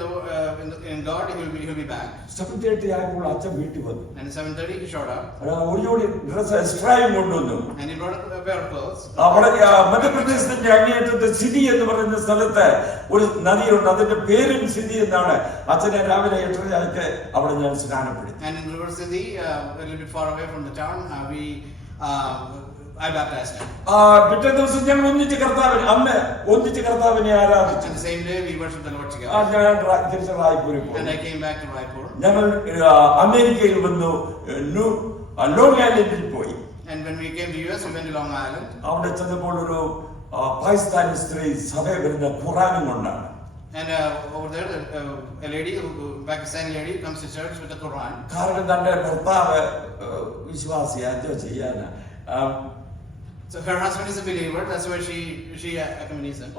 in God, he will be back. 7:30 ആയപ്പോൾ അച്ഛൻ വീട്ടിൽ വന്നു. And at 7:30 he showed up. ഒരു ജോഡി ഡ്രസ് എക്സ്ട്രായും കൊണ്ടുവന്നു. And he brought a pair of clothes. അവിടെ മധ്യപ്രദേശത്തിന്റെ അങ്ങേയറ്റത്ത് സിഡി എന്ന് പറയുന്ന സ്ഥലത്ത് ഒരു നദിയുണ്ട്, അതിന്റെ പേരും സിഡി എന്നാണ്. അച്ഛനെ രാവിലെ 8:30 അവിടെ ഞാൻ സ്നാനപ്പെടുത്തി. And in River Siddhi, a little bit far away from the town, I baptized him. പിറ്റേ ദിവസം ഞങ്ങൾ ഒന്നിച്ച് കർത്താവിനെ ആരാധിച്ചു. And the same day we worshiped the Lord together. ഞാൻ തിരിച്ച് റായ്പൂരിൽ പോയി. And I came back to Raipur. ഞങ്ങൾ അമേരിക്കയിൽ വന്നു, ലോങ് ഐലൻഡിൽ പോയി. And when we came to US, we went to Long Island. അവിടെ ചെന്നപ്പോൾ ഒരു പാകിസ്ഥാനി സ്ത്രീ സഭയിൽ വരുന്ന ഖുറാനും കൊണ്ടാണ്. And over there, a lady, Pakistani lady, comes to church with the Quran. കാരണം തന്റെ ഭർത്താവ് വിശ്വാസിയാ, എന്തോ ചെയ്യാനാ. So her husband is a believer. That's why she accompanies him.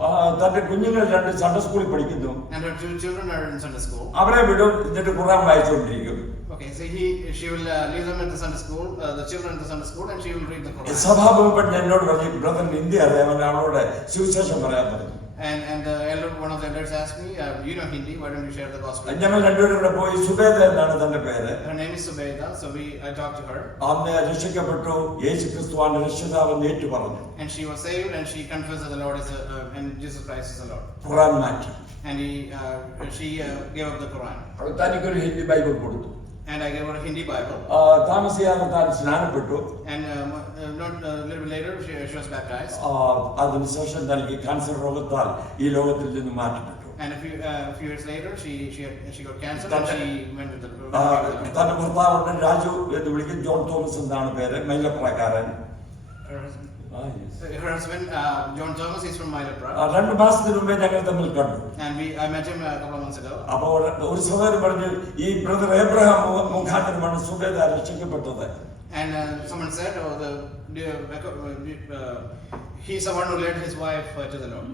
തന്റെ കുഞ്ഞുങ്ങൾ 2 സൺഡേ സ്കൂളിൽ പഠിക്കുന്നു. And her 2 children are in Sunday school. അവരെ വിടും, എന്നിട്ട് ഖുറാൻ വായിച്ചുകൊണ്ടിരിക്കും. Okay, so she will leave them at the Sunday school, the children at the Sunday school, and she will read the Quran. സഭാപുരപ്പൻ എന്നോട് പറഞ്ഞു, ബ്രദർ ഹിന്ദി അറിയാമോ, അവളോട് സുവിശേഷം പറയാൻ പറഞ്ഞു. And the elder, one of the elders asked me, you know Hindi, why don't you share the gospel? ഞങ്ങൾ രണ്ടുപേരും കൂടെ പോയി. സുബേദ എന്നാണ് തന്റെ പേര്. Her name is Subeda, so I talked to her. അന്ന് രക്ഷിക്കപ്പെട്ടു, യേശു ക്രിസ്തുവാണ് രക്ഷിതാവെന്ന് ഏറ്റു പറഞ്ഞു. And she was saved, and she confessed that the Lord is and Jesus Christ is the Lord. ഖുറാൻ മാറ്റി. And she gave up the Quran. തനിക്കൊരു ഹിന്ദി ബൈബിൾ കൊടുത്തു. And I gave her a Hindi Bible. താമസിയാതെ താൻ സ്നാനപ്പെട്ടു. And not a little bit later, she was baptized. അതിനുശേഷം തനിക്ക് ക്യാൻസർ രോഗത്താൽ ഈ ലോകത്തിൽ നിന്ന് മാറ്റപ്പെട്ടു. And a few years later, she got cancer, and she went with the തന്റെ ഭർത്താവുണ്ട്, രാജു എന്ന് വിളിക്കും. ജോൺ തോമസ് എന്നാണ് പേര്, മൈലപ്രക്കാരൻ. Her husband, John Thomas, is from Mylapra. 2 മാസത്തിന് മുമ്പേ ഞങ്ങൾ തമ്മിൽ കണ്ടു. And I met him a couple of months ago. അപ്പോൾ ഒരു സഹോദരൻ പറഞ്ഞു, ഈ ബ്രദർ എബ്രഹാം മുഖാന്തരമാണ് സുബേദ രക്ഷിക്കപ്പെട്ടത്. And someone said, he's the one who led his wife to the Lord.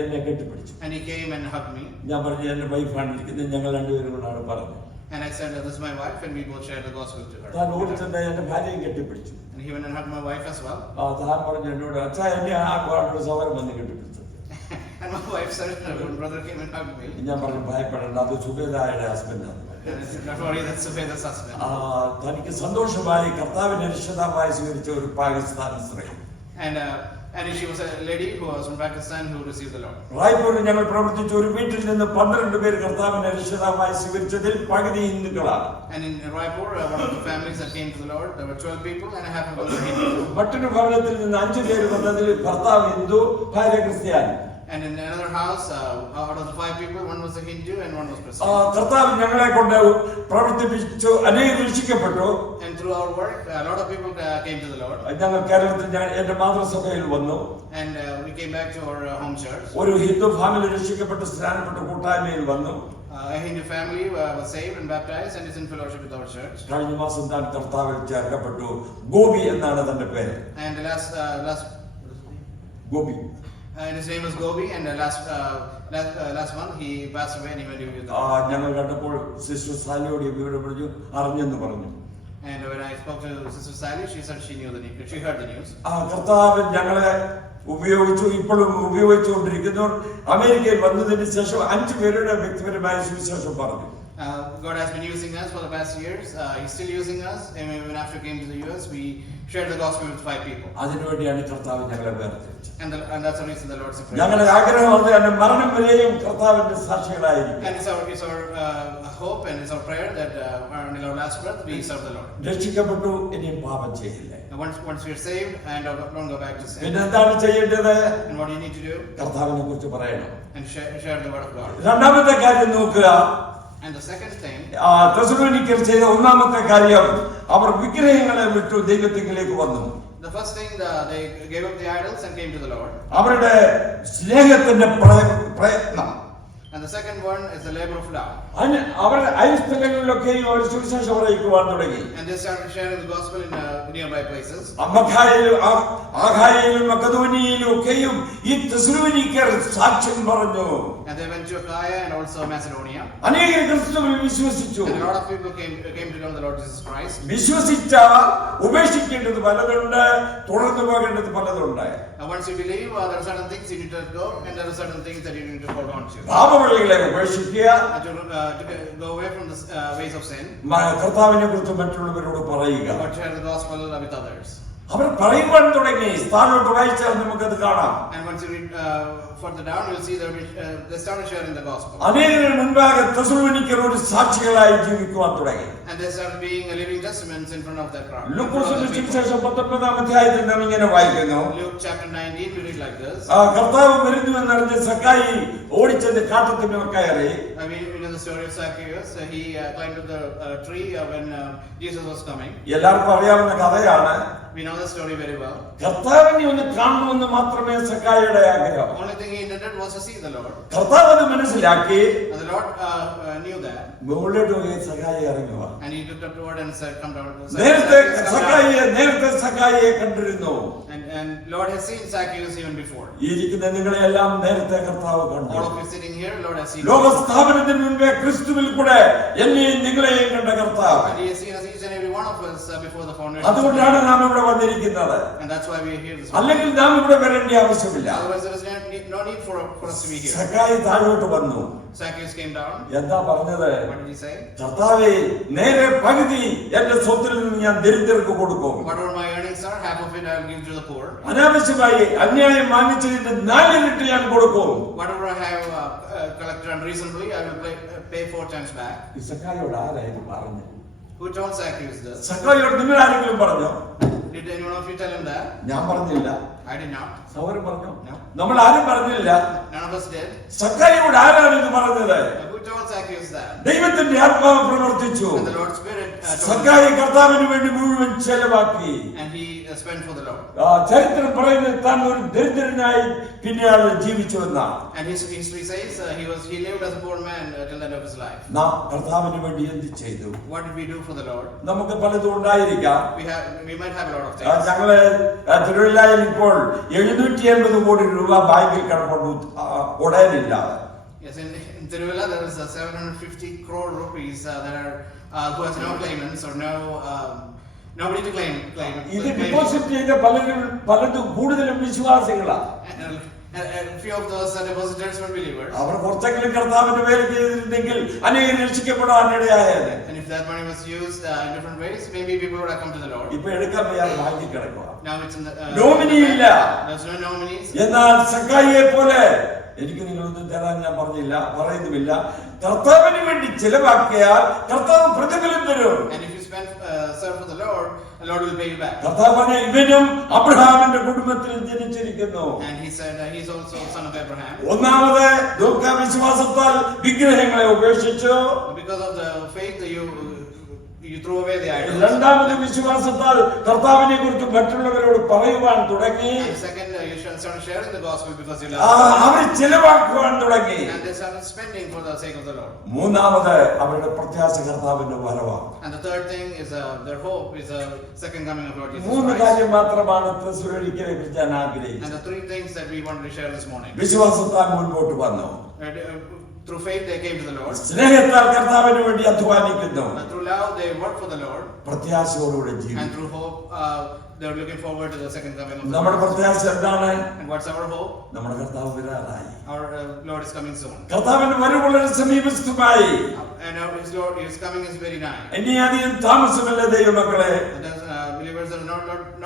എന്നെ കെട്ടിപ്പിടിച്ചു. And he came and hugged me. ഞാൻ പറഞ്ഞു, എന്റെ വൈഫാണ് ഇരിക്കുന്നത്, ഞങ്ങൾ രണ്ടുപേരും കൂടാണ് പറഞ്ഞു. And I said, this is my wife, and we both shared the gospel to her. താൻ ഓടിച്ചെന്ന് എന്റെ ഭാര്യയും കെട്ടിപ്പിടിച്ചു. And he went and hugged my wife as well. താൻ പറഞ്ഞു എന്നോട്, അച്ഛാ എന്നെ ആ സഹോദരൻ വന്ന് കെട്ടിപ്പിടിച്ചു. And my wife said, my brother came and hugged me. ഞാൻ പറഞ്ഞു, ഭയപ്പെടേണ്ട, അത് സുബേദയുടെ ഹസ്ബൻഡാണ്. And I said, don't worry, that's Subeda's husband. തനിക്ക് സന്തോഷമായി കർത്താവിനെ രക്ഷിതാവായി സ്വീകരിച്ച ഒരു പാകിസ്ഥാനി സ്ത്രീ. And she was a lady who was from Pakistan who received the Lord. റായ്പൂരിൽ ഞങ്ങൾ പ്രവർത്തിച്ച ഒരു വീട്ടിൽ നിന്ന് 12 പേര് കർത്താവിനെ രക്ഷിതാവായി സ്വീകരിച്ചതിൽ പകുതി ഹിന്ദുക്കളാണ്. And in Raipur, one of the families that came to the Lord, there were 12 people and half of them were Hindu. മറ്റൊരു ഭവനത്തിൽ നിന്ന് 5 പേര് വന്നതിൽ ഭർത്താവ് ഹിന്ദു, ഭാര്യ ക്രിസ്ത്യാനി. And in another house, out of the 5 people, one was a Hindu and one was Christian. കർത്താവ് ഞങ്ങളെ കൊണ്ട് പ്രവർത്തിപ്പിച്ചു, അനേകം രക്ഷിക്കപ്പെട്ടു. And through our work, a lot of people came to the Lord. ഞങ്ങൾ കേരളത്തിൽ എന്റെ മാതൃസഭയിൽ വന്നു. And we came back to our home church. ഒരു ഹിന്ദു ഫാമിലി രക്ഷിക്കപ്പെട്ട് സ്നാനപ്പെട്ട കൂട്ടായ്മയിൽ വന്നു. A Hindu family was saved and baptized and is in fellowship with our church. കഴിഞ്ഞ മാസം താൻ കർത്താവിൽ ചേർക്കപ്പെട്ടു. ഗോപി എന്നാണ് തന്റെ പേര്. And the last Gopi. And his name was Gobi, and last month he passed away and he went to be with the Lord. ഞങ്ങൾ കണ്ടപ്പോൾ സിസ്റ്റർ സാലിയോട് വിവരം പറഞ്ഞു, അറിഞ്ഞെന്ന് പറഞ്ഞു. And when I spoke to Sister Sally, she said she knew the news. She heard the news. കർത്താവ് ഞങ്ങളെ ഉപയോഗിച്ചു, ഇപ്പോഴും ഉപയോഗിച്ചുകൊണ്ടിരിക്കുന്നു. അമേരിക്കയിൽ വന്നതിന് ശേഷം 5 പേരുടെ വ്യക്തിപരമായ സുവിശേഷം പറഞ്ഞു. God has been using us for the past years. He's still using us. And even after we came to the US, we shared the gospel with 5 people. അതിനുവേണ്ടിയാണ് കർത്താവ് ഞങ്ങളെ വേർതിരിച്ചത്. And that's the reason the Lord separated. ഞങ്ങളുടെ ആഗ്രഹമാണ് അതിന്റെ മരണം വരെയും കർത്താവിന്റെ സാക്ഷികളായിരിക്കും. And it's our hope and it's our prayer that until our last breath we serve the Lord. രക്ഷിക്കപ്പെട്ടു, ഇനിയും പാപം ചെയ്യില്ല. And once we are saved and don't go back to sin. പിന്നെ എന്താണ് ചെയ്യേണ്ടത്? And what do you need to do? കർത്താവിനെ കുറിച്ച് പറയണം. And share the word of God. രണ്ടാമത്തെ കാര്യം നോക്കുക. And the second thing, തെസ്സലോനിക്കർ ചെയ്ത ഒന്നാമത്തെ കാര്യം, അവർ വിഗ്രഹങ്ങളെ വിട്ടു ദൈവത്തിലേക്ക് വന്നു. the first thing, they gave up the idols and came to the Lord. അവരുടെ സ്നേഹത്തിന്റെ പ്രയത്നം. And the second one is the labor of love. അവർ അയൽസ്ഥലങ്ങളിലൊക്കെയും അവർ സുവിശേഷം അറിയിക്കുവാൻ തുടങ്ങി. And they started sharing the gospel in nearby places. ആഖായയിലും മക്കെദോനിയയിലും ഒക്കെയും ഈ തെസ്സലോനിക്കർ സാക്ഷ്യം പറഞ്ഞു. And they went to Achaia and also Macedonia. അനേകർ ക്രിസ്തുവിൽ വിശ്വസിച്ചു. And a lot of people came to know the Lord Jesus Christ. വിശ്വസിച്ച ഉപേക്ഷിക്കേണ്ടത് പലതുണ്ട്, തുടർന്നു പോകേണ്ടത് പലതുണ്ട്. And once you believe, there are certain things you need to let go, and there are certain things that you need to hold on to. പാപവഴികളെ ഉപേക്ഷിക്കുക, to go away from the ways of sin. കർത്താവിനെ കുറിച്ച് മറ്റുള്ളവരോട് പറയുക. But share the gospel with others. അവർ പറയുവാൻ തുടങ്ങി. സ്ഥാനോട്ട് വായിച്ചാൽ നമുക്കത് കാണാം. And once you read further down, you'll see they started sharing the gospel. അനേകരുടെ മുൻപാകെ തെസ്സലോനിക്കർ ഒരു സാക്ഷികളായി ജീവിക്കുവാൻ തുടങ്ങി. And they started being living testaments in front of that crowd. ലൂക്കോസിന്റെ സുവിശേഷം 19-ാം അധ്യായത്തിൽ നാം ഇങ്ങനെ വായിക്കുന്നു. Luke chapter 19, we read like this. കർത്താവ് വരുന്നുവെന്നറിഞ്ഞ് സക്കായി ഓടിച്ചെന്ന് കാട്ടത്തിന് കയറി. I mean, you know the story of Zacchaeus. He climbed up the tree when Jesus was coming. എല്ലാവർക്കും അറിയാവുന്ന കഥയാണ്. We know the story very well. കർത്താവിനെ ഒന്ന് കാണണമെന്ന് മാത്രമേ സക്കായിയുടെ ആഗ്രഹം. Only thing he intended was to see the Lord. കർത്താവ് അത് മനസ്സിലാക്കി. And the Lord knew that. മുകളിലോട്ട് പോയി സക്കായി ഇറങ്ങുക. And he looked upward and said, "Come down." നേരത്തെ സക്കായിയെ കണ്ടിരുന്നു. And Lord has seen Zacchaeus even before. ഈ ഇരിക്കുന്ന നിങ്ങളെല്ലാം നേരത്തെ കർത്താവ് കണ്ടു. All of you sitting here, Lord has seen. ലോകസ്ഥാപനത്തിന് മുൻപേ ക്രിസ്തുവിൽ കൂടെ എന്നെയും നിങ്ങളെയും കണ്ട കർത്താവ്. And he has seen us each and every one of us before the foundation. അതുകൊണ്ടാണ് നാം ഇവിടെ വന്നിരിക്കുന്നത്. And that's why we are here this morning. അല്ലെങ്കിൽ നാം ഇവിടെ വരേണ്ട ആവശ്യമില്ല. Otherwise there is no need for us to be here. സക്കായി താഴോട്ട് വന്നു. Zacchaeus came down. എന്താ പറഞ്ഞത്? What did he say? കർത്താവേ, നേരെ പകുതി എന്റെ സ്വത്തിൽ നിന്ന് ഞാൻ ദരിദ്രർക്ക് കൊടുക്കും. Whatever my earnings are, half of it I will give to the poor. അനാവശ്യമായി അന്യായം വാങ്ങിച്ചതിന്റെ 4 ഇരട്ടി ഞാൻ കൊടുക്കും. Whatever I have collected unreasonably, I will pay 4 times back. സക്കായിയോട് ആരായിരുന്നു പറഞ്ഞു? Who told Zacchaeus this? സക്കായിയോട് നിങ്ങൾ ആരെങ്കിലും പറഞ്ഞോ? Did anyone of you tell him that? ഞാൻ പറഞ്ഞില്ല. I did not. സൗരൻ പറഞ്ഞു? No. നമ്മൾ ആരും പറഞ്ഞില്ല. None of us did. സക്കായിയോട് ആരാണ് ഇത് പറഞ്ഞത്? Who told Zacchaeus that? ദൈവത്തിന്റെ ആത്മാവ് പ്രവർത്തിച്ചു. And the Lord's Spirit സക്കായി കർത്താവിന് വേണ്ടി മുഴുവൻ ചെലവാക്കി. and he spent for the Lord. ചരിത്രം പറയുന്നത് താൻ ഒരു ദരിദ്രനായി പിന്നെയാണ് ജീവിച്ചു എന്നാണ്. And his history says he lived as a poor man till the end of his life. നാം കർത്താവിന് വേണ്ടി എന്ത് ചെയ്തു? What did we do for the Lord? നമുക്ക് പലതും ഉണ്ടായിരിക്കാം. We might have a lot of things. ഞങ്ങള് തിരുവല്ലയിൽ ഇപ്പോൾ 780 കോടി രൂപ ബാങ്കിൽ കടപ്പുണ്ട് ഉടനില്ലാതെ. Yes, in Tiruvalla there is 750 crore rupees who has no claimants or nobody to claim. ഇത് ഡിപ്പോസിറ്റ് ചെയ്ത പലതും കൂടുതലും വിശ്വാസികളാണ്. And few of those depositors were believers. അവർ കുറച്ചെങ്കിലും കർത്താവിന്റെ പേര് ചെയ്തിരുന്നെങ്കിൽ അനേകം രക്ഷിക്കപ്പെടാൻ ഇടയായത്. And if that money was used in different ways, maybe people would have come to the Lord. ഇപ്പൊ എടുക്കാൻ വയ്യാതെ ബാക്കി കിടക്കുക. Now it's in the nominee ഇല്ല. There's no nominees. എന്നാൽ സക്കായിയെ പോലെ എനിക്ക് നിങ്ങളൊന്നും തരാൻ ഞാൻ പറയുന്നുമില്ല. കർത്താവിന് വേണ്ടി ചിലവാക്കിയാൽ കർത്താവ് പ്രതിഫലം തരും. And if you spend serve for the Lord will pay you back. കർത്താവിനെ ഇവനും അബ്രഹാമിന്റെ കുടുംബത്തിൽ ജനിച്ചിരിക്കുന്നു. And he said he's also son of Abraham. ഒന്നാമത് വിശ്വാസത്താൽ വിഗ്രഹങ്ങളെ ഉപേക്ഷിച്ചു. Because of the faith you throw away the idols. രണ്ടാമത് വിശ്വാസത്താൽ കർത്താവിനെ കുറിച്ച് മറ്റുള്ളവരോട് പറയുവാൻ തുടങ്ങി. And second, you started sharing the gospel because you love. അവർ ചിലവാക്കുവാൻ തുടങ്ങി. And they started spending for the sake of the Lord. മൂന്നാമത് അവരുടെ പ്രത്യാശ കർത്താവിന്റെ വരവാണ്. And the third thing is their hope is the second coming of Lord Jesus മൂന്ന് Christ. കാര്യം മാത്രമാണ് തെസ്സലോനിക്കരെ കുറിച്ച് ഞാൻ ആഗ്രഹിച്ചത്. And the three things that we wanted to share this morning. വിശ്വാസത്താൽ മുൻപോട്ട് വന്നു. Through faith they came to the Lord. സ്നേഹത്താൽ കർത്താവിന് വേണ്ടി അധ്വാനിക്കുന്നു. And through love they work for the Lord. പ്രത്യാശയോടുകൂടി And ജീവിക്കുന്നു. through hope they are looking forward to the second coming of the നമ്മുടെ Lord. പ്രത്യാശ എന്താണ്? And what's our hope? നമ്മുടെ കർത്താവ് വരാറായി. Our Lord is coming soon. കർത്താവിന്റെ വരവ് വളരെ സമീപസ്ഥമായി. And his Lord is coming is very nigh. ഇനി അധികം താമസമില്ല ദൈവമക്കളെ. And believers are not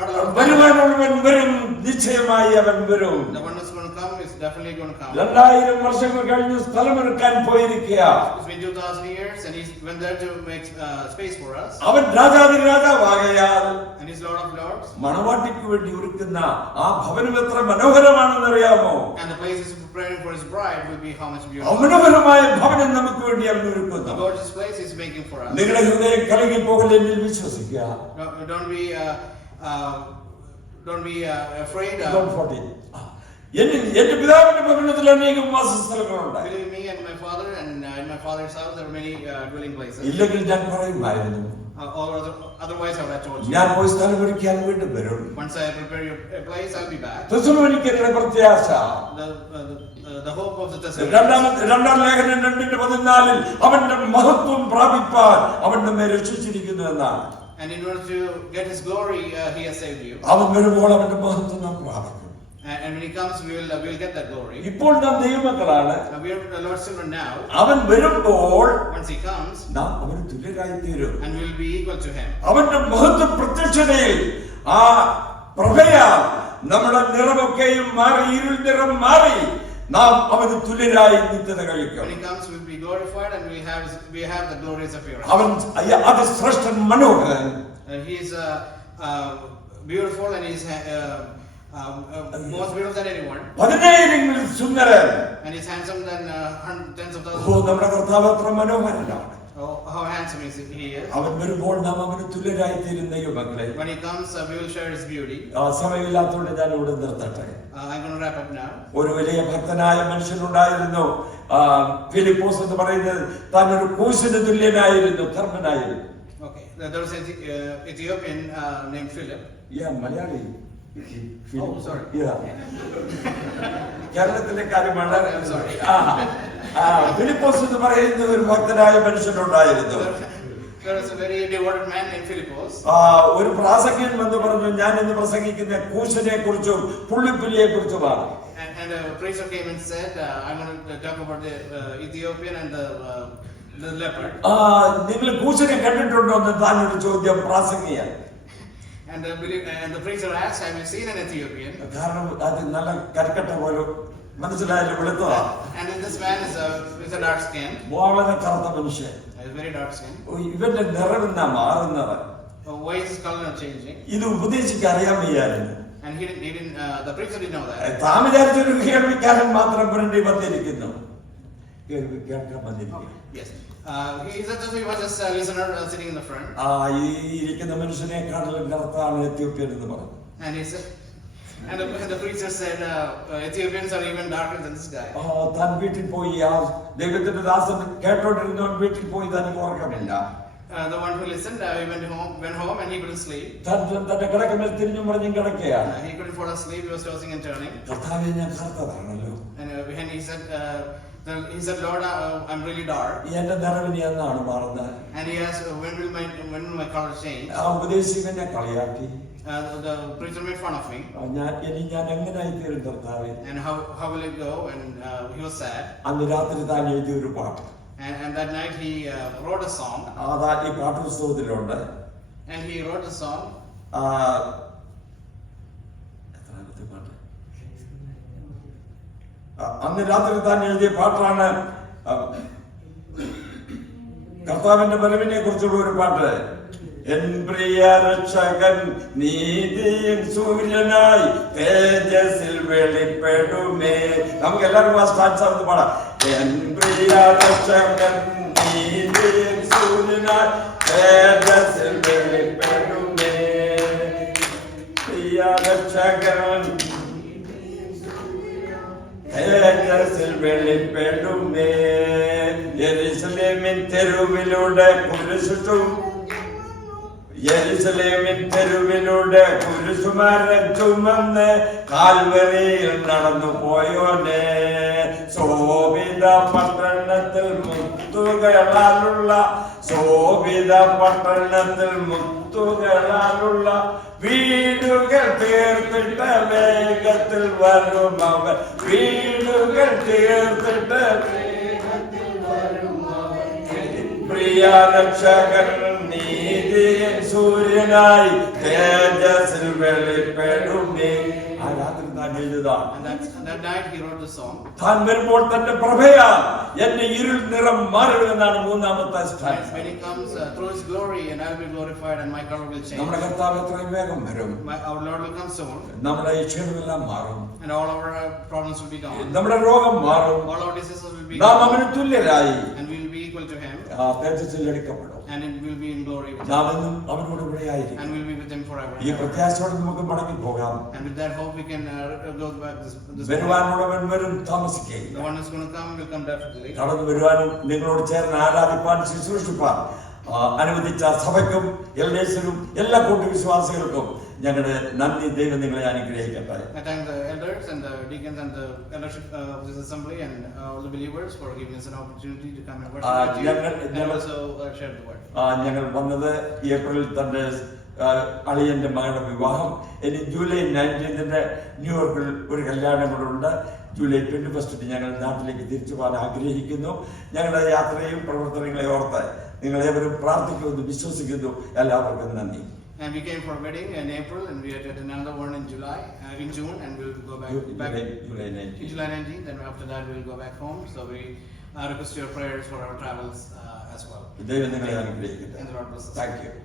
allowed. വരുവാനുള്ളവൻ വരും, നിശ്ചയമായി അവൻ വരും. The one who's going to come is definitely going to come. 2000 വർഷങ്ങൾ കഴിഞ്ഞ് സ്ഥലമൊരുക്കാൻ പോയിരിക്കുക. It's been 2000 years and he's went there to make space for us. അവൻ രാജാവാകയാൽ And he's Lord of Lords. മണവാട്ടിക്ക് വേണ്ടി ഒരുക്കുന്ന ആ ഭവനം എത്ര മനോഹരമാണെന്ന് അറിയാമോ? And the place he's preparing for his bride will be how much beautiful. മനോഹരമായ ഭവനം നമുക്ക് വേണ്ടി അവൻ ഒരുക്കുന്നു. The gorgeous place he's making for us. നിങ്ങളുടെ ഹൃദയം കലങ്ങി പോകൽ എന്നിൽ വിശ്വസിക്കുക. Don't be afraid. എന്റെ പിതാവിന്റെ ഭവനത്തിൽ അനേകം വാസസ്ഥലങ്ങളുണ്ട്. Believe me and my father, and in my father's house there are many dwelling places. ഇല്ലെങ്കിൽ ഞാൻ പറയുമായിരുന്നു. Otherwise I would have told you. ഞാൻ പോയി സ്ഥലമൊരുക്കാൻ വീണ്ടും വരും. Once I prepare a place, I'll be back. തെസ്സലോനിക്കരുടെ പ്രത്യാശ. The hope of the Thessalonians. രണ്ടാം ലേഖനം 2:14 അവന്റെ മഹത്വം പ്രാപിപ്പാൻ അവന്റെ മേൽ രക്ഷിച്ചിരിക്കുന്നു എന്നാണ്. And in order to get his glory, he has saved you. അവൻ വരുമ്പോൾ അവന്റെ മഹത്വം നാം പ്രാപിക്കും. And when he comes, we'll get that glory. ഇപ്പോൾ നാം ദൈവമക്കളാണ്. We are the Lord's children now. അവൻ വരുമ്പോൾ once he comes, നാം അവന് തുല്യരായി തീരും. and we will be equal to him. അവന്റെ മഹത്വ പ്രത്യക്ഷതയിൽ ആ പ്രഭയാൽ നമ്മുടെ നിറമൊക്കെയും മാറി, ഇരുൾ നിറം മാറി നാം അവന് തുല്യരായി നിത്യത കഴിക്കും. When he comes, we will be glorified and we have the glorious appearance. അവൻ അതിശ്രേഷ്ഠൻ, മനോഹരൻ. He is beautiful and he is most beautiful than anyone. 10,000 Sundaran. And he is handsome than tens of thousands. നമ്മുടെ കർത്താവ് എത്ര മനോഹരനാണ്. How handsome he is. അവൻ വരുമ്പോൾ നാം അവന് തുല്യരായി തീരുന്ന മക്കളെ. When he comes, we will share his beauty. സമയമില്ലാത്തതുകൊണ്ട് ഞാൻ ഇവിടെ നിർത്തട്ടെ. I'm going to wrap up now. ഒരു വലിയ ഭക്തനായ മനുഷ്യനുണ്ടായിരുന്നു, ഫിലിപ്പോസ് എന്ന് പറയുന്നത്. താൻ ഒരു കൂശിന് തുല്യനായിരുന്നു, ധർമ്മനായിരുന്നു. Okay, there was an Ethiopian named Philip. Malayali. Oh, sorry. കേരളത്തിലെ കാര്യമാണ്. ഫിലിപ്പോസ് എന്ന് പറയുന്ന ഒരു ഭക്തനായ മനുഷ്യനുണ്ടായിരുന്നു. There was a very devoted man named Philippos. ഒരു പ്രാസംഗികൻ വന്ന് പറഞ്ഞു, ഞാൻ ഇന്ന് പ്രസംഗിക്കുന്ന കൂശനെ കുറിച്ചും പുള്ളിപ്പുലിയെ കുറിച്ചുമാണ്. And a preacher came and said, I'm going to talk about the Ethiopian and the leopard. നിങ്ങൾ കൂശനെ കണ്ടിട്ടുണ്ടോ എന്ന് താനൊരു ചോദ്യം പ്രാസംഗികൻ. And the preacher asked, have you seen an Ethiopian? കാരണം അത് നല്ല കരിക്കട്ട പോലെ മനസ്സിലായാലും വെളുത്തതാ. And this man is a dark skin. വളരെ കറുത്ത മനുഷ്യൻ. Very dark skin. ഇവന്റെ നിറമെന്നാ മാറുന്നത്. Why is his color not changing? ഇത് ഉപദേശിക്കാൻ അറിയാൻ വയ്യായിരുന്നു. And he didn't. The preacher didn't know that. താൻ വിചാരിച്ചൊരു കേൾവിക്കാരൻ മാത്രം വേണ്ടി വന്നിരിക്കുന്നു. കേൾക്കാൻ വന്നിരിക്കുന്നു. Yes. He was just a listener sitting in the front. ഈ ഇരിക്കുന്ന മനുഷ്യനെക്കാട്ടിലും കറുത്താണ് എത്യോപ്യൻ എന്ന് പറഞ്ഞു. And he said, and the preacher said, Ethiopians are even darker than this guy. താൻ വീട്ടിൽ പോയി ദൈവത്തിന്റെ ദാസൻ കേട്ടോണ്ടിരുന്നവൻ വീട്ടിൽ പോയി തനിക്ക് ഓർക്കമില്ല. The one who listened, he went home and he couldn't sleep. തന്റെ കിടക്കമേൽ തിരിഞ്ഞും പറഞ്ഞും കിടക്കുകയാണ്. He couldn't fall asleep. He was tossing and turning. കർത്താവേ, ഞാൻ കറുത്തതാണല്ലോ. And he said, Lord, I'm really dark. എന്റെ നിറവിനി എന്നാണ് മാറുന്നത്. And he asked, when will my color change? ഉപദേശികനെ കളിയാക്കി. The preacher made fun of me. ഞാൻ എങ്ങനെയായി തീരും കർത്താവേ? And how will it go? And he was sad. അന്ന് രാത്രി താൻ എഴുതിയ ഒരു പാട്ട്, And that night he wrote a song. അതാ ഈ പാഠപുസ്തകത്തിലുണ്ട്. And he wrote a song. എത്രാമത്തെ പാട്ട്? അന്ന് രാത്രി താൻ എഴുതിയ പാട്ടാണ് കർത്താവിന്റെ ബലവിനെ കുറിച്ചുള്ള ഒരു പാട്ട്. എൻ പ്രിയ രക്ഷകൻ നീതിയിൻ സൂര്യനായി തേജസ്സിൽ വെളിപ്പെടുമേ. നമുക്ക് എല്ലാവർക്കും ആ സ്റ്റാൻസ് ആണെന്ന് പാടാം. എൻ പ്രിയ രക്ഷകൻ നീതിയിൻ സൂര്യനായി തേജസ്സിൽ വെളിപ്പെടുമേ. പ്രിയ രക്ഷകൻ തേജസ്സിൽ വെളിപ്പെടുമേ. യെരൂശലേമിൻ തെരുവിലൂടെ കുരിശും യെരൂശലേമിൻ തെരുവിലൂടെ കുരിശുമരം ചുമന്ന് കാൽവരിയിൽ നടന്നു പോയോനെ. ശോഭിത പട്ടണത്തിൽ മുത്തുകളാലുള്ള ശോഭിത പട്ടണത്തിൽ മുത്തുകളാലുള്ള വീടുകൾ തീർത്തിട്ട് വേഗത്തിൽ വരും അവൻ. വീടുകൾ തീർത്തിട്ട് പ്രിയ രക്ഷകൻ നീതിയിൻ സൂര്യനായി തേജസ്സിൽ വെളിപ്പെടുമേ. ആ രാത്രി താൻ എഴുതുതാണ്. And that night he wrote the song. താൻ വരുമ്പോൾ തന്റെ പ്രഭയാ എന്റെ ഇരുൾ നിറം മാറുമെന്നാണ് മൂന്നാമത്തെ stance. When he comes through his glory, and I will be glorified, and my color will change. നമ്മുടെ കർത്താവ് എത്രയും വേഗം വരും. Our Lord will come soon. നമ്മുടെ ഈ ക്ഷീണമെല്ലാം മാറും. And all our problems will be gone. നമ്മുടെ രോഗം മാറും. All our diseases will be നാം gone. അവന് തുല്യരായി And we will be equal to him. തേജസ്സിൽ എടുക്കപ്പെടും. And it will be in glory with നാം him. എന്നും അവനോട് കൂടെ ആയിരിക്കും. And we'll be with him forever. ഈ പ്രത്യാശയോടെ നമുക്ക് മടങ്ങി പോകാം. And with that hope we can go back this വരുവാനുള്ളവൻ വരും, താമസിക്കുകയില്ല. The one who's going to come will come definitely. കടന്നു വരുവാനും നിങ്ങളോട് ചേർന്ന് ആരാധിപ്പാൻ ശുശ്രൂഷിപ്പാൻ അനുവദിച്ച സഭയ്ക്കും എൽഡേഴ്സിനും എല്ലാ കൂട്ടുവിശ്വാസികൾക്കും ഞങ്ങളുടെ നന്ദി. ദൈവം നിങ്ങളെ അനുഗ്രഹിക്കട്ടെ. I thank the elders and the deacons and the eldership of this assembly and all the believers for giving us an opportunity to come and worship with you and also share the word. ഞങ്ങൾ വന്നത് ഏപ്രിൽ തന്റെ അളിയന്റെ മകളുടെ വിവാഹം. ഇനി ജൂലൈ 19 ന്യൂയോർക്കിൽ ഒരു കല്യാണം കൂടെ ഉണ്ട്. ജൂലൈ 21 ഞങ്ങൾ നാട്ടിലേക്ക് തിരിച്ചു പോകാൻ ആഗ്രഹിക്കുന്നു. ഞങ്ങളുടെ യാത്രയും പ്രവർത്തനങ്ങളെ ഓർത്ത് നിങ്ങളേവരും പ്രാർത്ഥിക്കുമെന്ന് വിശ്വസിക്കുന്നു. എല്ലാവർക്കും നന്ദി. And we came for a wedding in April, and we had another one in June, and we'll go back July 19. July 19th, and after that we'll go back home. So we request your prayers for our travels as well. ദൈവം നിങ്ങളെ അനുഗ്രഹിക്കട്ടെ. And the Lord bless us. Thank you.